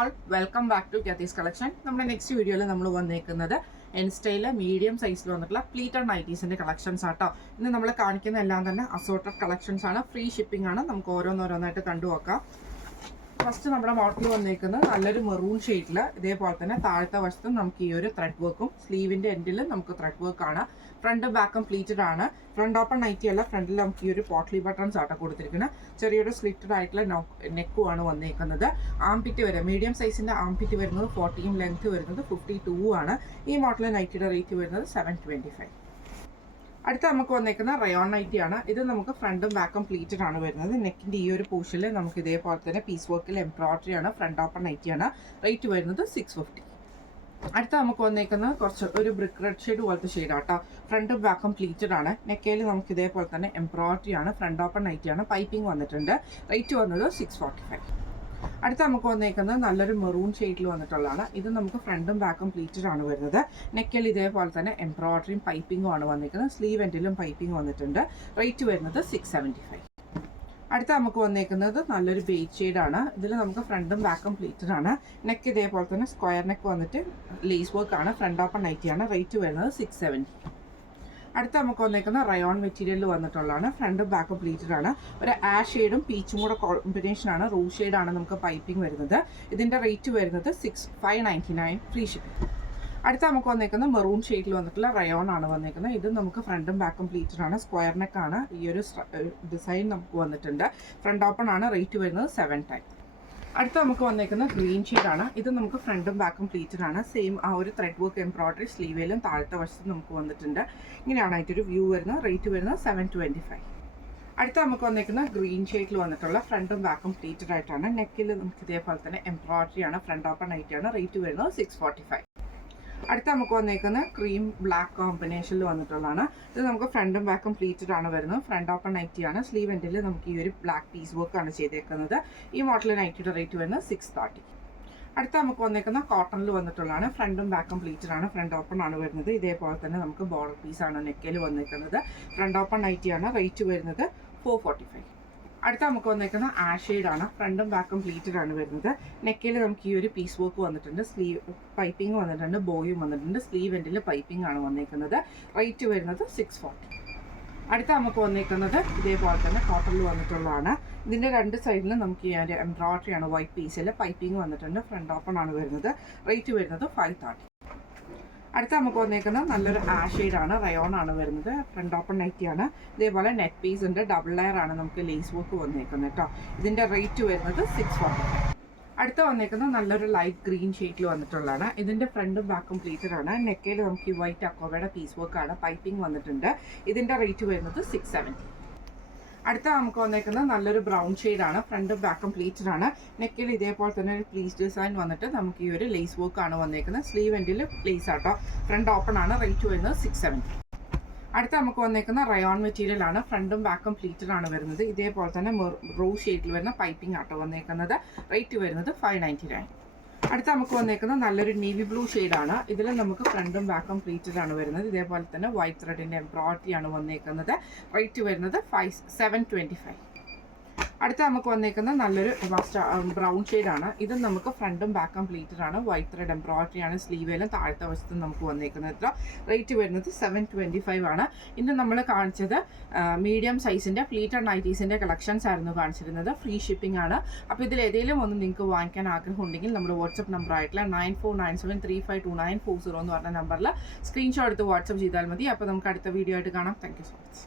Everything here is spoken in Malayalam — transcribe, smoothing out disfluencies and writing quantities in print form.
All welcome back to Kathy's collection. നമ്മുടെ നെക്സ്റ്റ് വീഡിയോയിൽ നമ്മൾ വന്നേക്കുന്നത് എൻ സ്റ്റൈലിലെ മീഡിയം സൈസിൽ വന്നിട്ടുള്ള പ്ലീറ്റഡ് നൈറ്റീസിൻ്റെ കളക്ഷൻസ് ആട്ടോ. ഇന്ന് നമ്മൾ കാണിക്കുന്ന എല്ലാം തന്നെ അസോർട്ടഡ് കളക്ഷൻസ് ആണ്, ഫ്രീ ഷിപ്പിംഗ് ആണ്. നമുക്ക് ഓരോന്നോരോന്നായിട്ട് കണ്ടുനോക്കാം. ഫസ്റ്റ് നമ്മുടെ മോഡൽ വന്നേക്കുന്നത് നല്ലൊരു മെറൂൺ ഷെയ്ഡിൽ, ഇതേപോലെ തന്നെ താഴത്തെ വശത്തും നമുക്ക് ഈ ഒരു ത്രെഡ് വർക്കും സ്ലീവിൻ്റെ എൻഡിൽ നമുക്ക് ത്രെഡ് വർക്കാണ്. ഫ്രണ്ട് ബാക്ക് കംപ്ലീറ്റഡ് ആണ്. ഫ്രണ്ട് ഓപ്പൺ നൈറ്റി അല്ല, ഫ്രണ്ടിൽ നമുക്ക് ഈ ഒരു പോട്ട്ലി ബട്ടൺസ് ആട്ടോ കൊടുത്തിരിക്കുന്നത്. ചെറിയൊരു സ്ലിറ്റഡ് ആയിട്ടുള്ള നെക്കുമാണ് വന്നേക്കുന്നത്. ആംപിറ്റ് വരെ മീഡിയം സൈസിൻ്റെ ആംപിറ്റ് വരുന്നത് 40, ലെങ്ത് വരുന്നത് 52 ആണ്. ഈ മോഡൽ നൈറ്റിയുടെ റേറ്റ് വരുന്നത് 725. അടുത്ത നമുക്ക് വന്നേക്കുന്ന റയോൺ നൈറ്റി ആണ്. ഇത് നമുക്ക് ഫ്രണ്ടും ബാക്കും പ്ലീറ്റഡ് ആണ് വരുന്നത്. നെക്കിൻ്റെ ഈ ഒരു പോർഷനിൽ നമുക്ക് ഇതേപോലെ തന്നെ പീസ് വർക്കിൽ എംബ്രോയിഡറി ആണ്. ഫ്രണ്ട് ഓപ്പൺ നൈറ്റി ആണ്. റേറ്റ് വരുന്നത് 650. അടുത്ത നമുക്ക് വന്നേക്കുന്നത് കുറച്ച് ഒരു ബ്രിക്ക് റെഡ് ഷെയ്ഡ് പോലത്തെ ഷെയ്ഡാട്ടോ. ഫ്രണ്ടും ബാക്കും പ്ലീറ്റഡ് ആണ്. നെക്കയിൽ നമുക്ക് ഇതേപോലെ തന്നെ എംബ്രോയിഡറി ആണ്. ഫ്രണ്ട് ഓപ്പൺ നൈറ്റി ആണ്. പൈപ്പിംഗ് വന്നിട്ടുണ്ട്. റേറ്റ് വന്നത് 645. അടുത്ത നമുക്ക് വന്നേക്കുന്നത് നല്ലൊരു മെറൂൺ ഷെയ്ഡിൽ വന്നിട്ടുള്ളതാണ്. ഇത് നമുക്ക് ഫ്രണ്ടും ബാക്കും പ്ലീറ്റഡ് ആണ് വരുന്നത്. നെക്കിൽ ഇതേപോലെ തന്നെ എംബ്രോയിഡറിയും പൈപ്പിംഗും ആണ് വന്നിരിക്കുന്നത്. സ്ലീവ് എൻഡിലും പൈപ്പിംഗ് വന്നിട്ടുണ്ട്. റേറ്റ് വരുന്നത് 675. അടുത്ത നമുക്ക് വന്നേക്കുന്നത് നല്ലൊരു ബേജ് ഷെയ്ഡാണ്. ഇതിൽ നമുക്ക് ഫ്രണ്ടും ബാക്കും പ്ലീറ്റഡ് ആണ്. നെക്ക് ഇതേപോലെ തന്നെ സ്ക്വയർ നെക്ക് വന്നിട്ട് ലേസ് വർക്ക് ആണ്. ഫ്രണ്ട് ഓപ്പൺ നൈറ്റിയാണ്. റേറ്റ് വരുന്നത് 670. അടുത്ത നമുക്ക് വന്നേക്കുന്ന റയോൺ മെറ്റീരിയലിൽ വന്നിട്ടുള്ളതാണ്. ഫ്രണ്ടും ബാക്കും പ്ലീറ്റഡ് ആണ്. ഒരു ആഷ് ഷെയ്ഡും പീച്ചും കൂടെ കോമ്പിനേഷനാണ്. റൂ ഷെയ്ഡാണ് നമുക്ക് പൈപ്പിംഗ് വരുന്നത്. ഇതിൻ്റെ റേറ്റ് വരുന്നത് 599 ഫ്രീ ഷിപ്പിംഗ്. അടുത്ത നമുക്ക് വന്നേക്കുന്ന മെറൂൺ ഷെയ്ഡിൽ വന്നിട്ടുള്ള റയോൺ ആണ് വന്നേക്കുന്നത്. ഇത് നമുക്ക് ഫ്രണ്ടും ബാക്കും പ്ലീറ്റഡ് ആണ്. സ്ക്വയർ നെക്കാണ്. ഈ ഒരു ഡിസൈൻ നമുക്ക് വന്നിട്ടുണ്ട്. ഫ്രണ്ട് ഓപ്പൺ ആണ്. റേറ്റ് വരുന്നത് 710. അടുത്ത നമുക്ക് വന്നേക്കുന്ന ഗ്രീൻ ഷെയ്ഡാണ്. ഇത് നമുക്ക് ഫ്രണ്ടും ബാക്കും പ്ലീറ്റഡ് ആണ്. സെയിം ആ ഒരു ത്രെഡ് വർക്ക് എംബ്രോയിഡറി സ്ലീവിലും താഴത്തെ വശത്തും നമുക്ക് വന്നിട്ടുണ്ട്. ഇങ്ങനെയാണ് അതിൻ്റെ വ്യൂ വരുന്നത്. റേറ്റ് വരുന്നത് 725. അടുത്ത നമുക്ക് വന്നേക്കുന്ന ഗ്രീൻ ഷെയ്ഡിൽ വന്നിട്ടുള്ള ഫ്രണ്ടും ബാക്കും പ്ലീറ്റഡ് ആയിട്ടാണ്. നെക്കിൽ നമുക്ക് ഇതേപോലെ തന്നെ എംബ്രോയിഡറി ആണ്. ഫ്രണ്ട് ഓപ്പൺ നൈറ്റിയാണ്. റേറ്റ് വരുന്നത് 645. അടുത്ത നമുക്ക് വന്നേക്കുന്ന ക്രീം ബ്ലാക്ക് കോമ്പിനേഷനിൽ വന്നിട്ടുള്ളതാണ്. ഇത് നമുക്ക് ഫ്രണ്ടും ബാക്കും പ്ലീറ്റഡ് ആണ് വരുന്നത്. Front open നൈറ്റിയാണ്. സ്ലീവ് എൻഡിൽ നമുക്ക് ഈ ഒരു ബ്ലാക്ക് പീസ് വർക്കാണ് ചെയ്തേക്കുന്നത്. ഈ മോഡൽ നൈറ്റിയുടെ റേറ്റ് വരുന്നത് 630. അടുത്ത നമുക്ക് വന്നേക്കുന്ന കോട്ടണിൽ വന്നിട്ടുള്ളതാണ്. ഫ്രണ്ടും ബാക്കും പ്ലീറ്റഡ് ആണ്. ഫ്രണ്ട് ഓപ്പൺ ആണ് വരുന്നത്. ഇതേപോലെ തന്നെ നമുക്ക് ബോർഡർ പീസാണ് നെക്കിൽ വന്നേക്കുന്നത്. ഫ്രണ്ട് ഓപ്പൺ നൈറ്റിയാണ്. റേറ്റ് വരുന്നത് 445. അടുത്ത നമുക്ക് വന്നേക്കുന്ന ആഷ് ഷെയ്ഡാണ്. ഫ്രണ്ടും ബാക്കും പ്ലീറ്റഡ് ആണ് വരുന്നത്. നെക്കിൽ നമുക്ക് ഈ ഒരു പീസ് വർക്ക് വന്നിട്ടുണ്ട്. സ്ലീവ് പൈപ്പിംഗ് വന്നിട്ടുണ്ട്. ബോയും വന്നിട്ടുണ്ട്. സ്ലീവ് എൻഡിൽ പൈപ്പിംഗ് ആണ് വന്നേക്കുന്നത്. റേറ്റ് വരുന്നത് 640. അടുത്ത നമുക്ക് വന്നേക്കുന്നത് ഇതേപോലെ തന്നെ കോട്ടണിൽ വന്നിട്ടുള്ളതാണ്. ഇതിൻ്റെ രണ്ട് സൈഡിലും നമുക്ക് ഈ ഒരു എംബ്രോയിഡറി ആണ്. വൈറ്റ് പീസിൽ പൈപ്പിംഗ് വന്നിട്ടുണ്ട്. ഫ്രണ്ട് ഓപ്പൺ ആണ് വരുന്നത്. റേറ്റ് വരുന്നത് 530. അടുത്ത നമുക്ക് വന്നേക്കുന്നത് നല്ലൊരു ആഷ് ഷെയ്ഡാണ്. റയോൺ ആണ് വരുന്നത്. ഫ്രണ്ട് ഓപ്പൺ നൈറ്റിയാണ്. ഇതേപോലെ നെറ്റ് പീസ് ഉണ്ട്. ഡബിൾ ലെയർ ആണ് നമുക്ക് ലേസ് വർക്ക് വന്നേക്കുന്നത് കേട്ടോ. ഇതിൻ്റെ റേറ്റ് വരുന്നത് 640. അടുത്ത വന്നേക്കുന്നത് നല്ലൊരു ലൈറ്റ് ഗ്രീൻ ഷെയ്ഡിൽ വന്നിട്ടുള്ളതാണ്. ഇതിൻ്റെ ഫ്രണ്ടും ബാക്കും പ്ലീറ്റഡ് ആണ്. നെക്കയിൽ നമുക്ക് ഈ വൈറ്റ് അക്കോബയുടെ പീസ് വർക്കാണ്. പൈപ്പിംഗ് വന്നിട്ടുണ്ട്. ഇതിൻ്റെ റേറ്റ് വരുന്നത് 670. അടുത്ത നമുക്ക് വന്നേക്കുന്നത് നല്ലൊരു ബ്രൗൺ ഷെയ്ഡാണ്. ഫ്രണ്ടും ബാക്കും പ്ലീറ്റഡ് ആണ്. നെക്കിൽ ഇതേപോലെ തന്നെ ഒരു പ്ലീസ് ഡിസൈൻ വന്നിട്ട് നമുക്ക് ഈ ഒരു ലേസ് വർക്കാണ് വന്നേക്കുന്നത്. സ്ലീവ് എൻഡിൽ ലേസ് ആട്ടോ. ഫ്രണ്ട് ഓപ്പൺ ആണ്. റേറ്റ് വരുന്നത് 670. അടുത്ത നമുക്ക് വന്നേക്കുന്ന റയോൺ മെറ്റീരിയൽ ആണ്. ഫ്രണ്ടും ബാക്കും പ്ലീറ്റഡ് ആണ് വരുന്നത്. ഇതേപോലെ തന്നെ റോ ഷെയ്ഡിൽ വരുന്ന പൈപ്പിംഗ് ആട്ടോ വന്നേക്കുന്നത്. റേറ്റ് വരുന്നത് 599. അടുത്ത നമുക്ക് വന്നേക്കുന്നത് നല്ലൊരു നേവി ബ്ലൂ ഷെയ്ഡാണ്. ഇതിൽ നമുക്ക് ഫ്രണ്ടും ബാക്കും പ്ലീറ്റഡ് ആണ് വരുന്നത്. ഇതേപോലെ തന്നെ വൈറ്റ് ത്രെഡിൻ്റെ എംബ്രോയിഡറി ആണ് വന്നേക്കുന്നത്. റേറ്റ് വരുന്നത് 725. അടുത്ത നമുക്ക് വന്നേക്കുന്നത് നല്ലൊരു ബ്രൗൺ ഷെയ്ഡാണ്. ഇത് നമുക്ക് ഫ്രണ്ടും ബാക്കും പ്ലീറ്റഡ് ആണ്. വൈറ്റ് ത്രെഡ് എംബ്രോയിഡറി ആണ്. സ്ലീവിലും താഴത്തെ വശത്തും നമുക്ക് വന്നേക്കുന്നത്. റേറ്റ് വരുന്നത് 725 ആണ്. ഇന്ന് നമ്മൾ കാണിച്ചത് മീഡിയം സൈസിൻ്റെ പ്ലീറ്റഡ് നൈറ്റീസിൻ്റെ കളക്ഷൻസ് ആയിരുന്നു കാണിച്ചിരുന്നത്. ഫ്രീ ഷിപ്പിംഗ് ആണ്. അപ്പോൾ ഇതിൽ ഏതെങ്കിലും ഒന്ന് നിങ്ങൾക്ക് വാങ്ങിക്കാൻ ആഗ്രഹം ഉണ്ടെങ്കിൽ നമ്മുടെ വാട്സപ്പ് നമ്പർ ആയിട്ടുള്ള 9497352940 എന്ന് പറഞ്ഞ നമ്പറിൽ സ്ക്രീൻഷോട്ട് എടുത്ത് വാട്സപ്പ് ചെയ്താൽ മതി. അപ്പോൾ നമുക്ക് അടുത്ത വീഡിയോ ആയിട്ട് കാണാം. Thank you so much.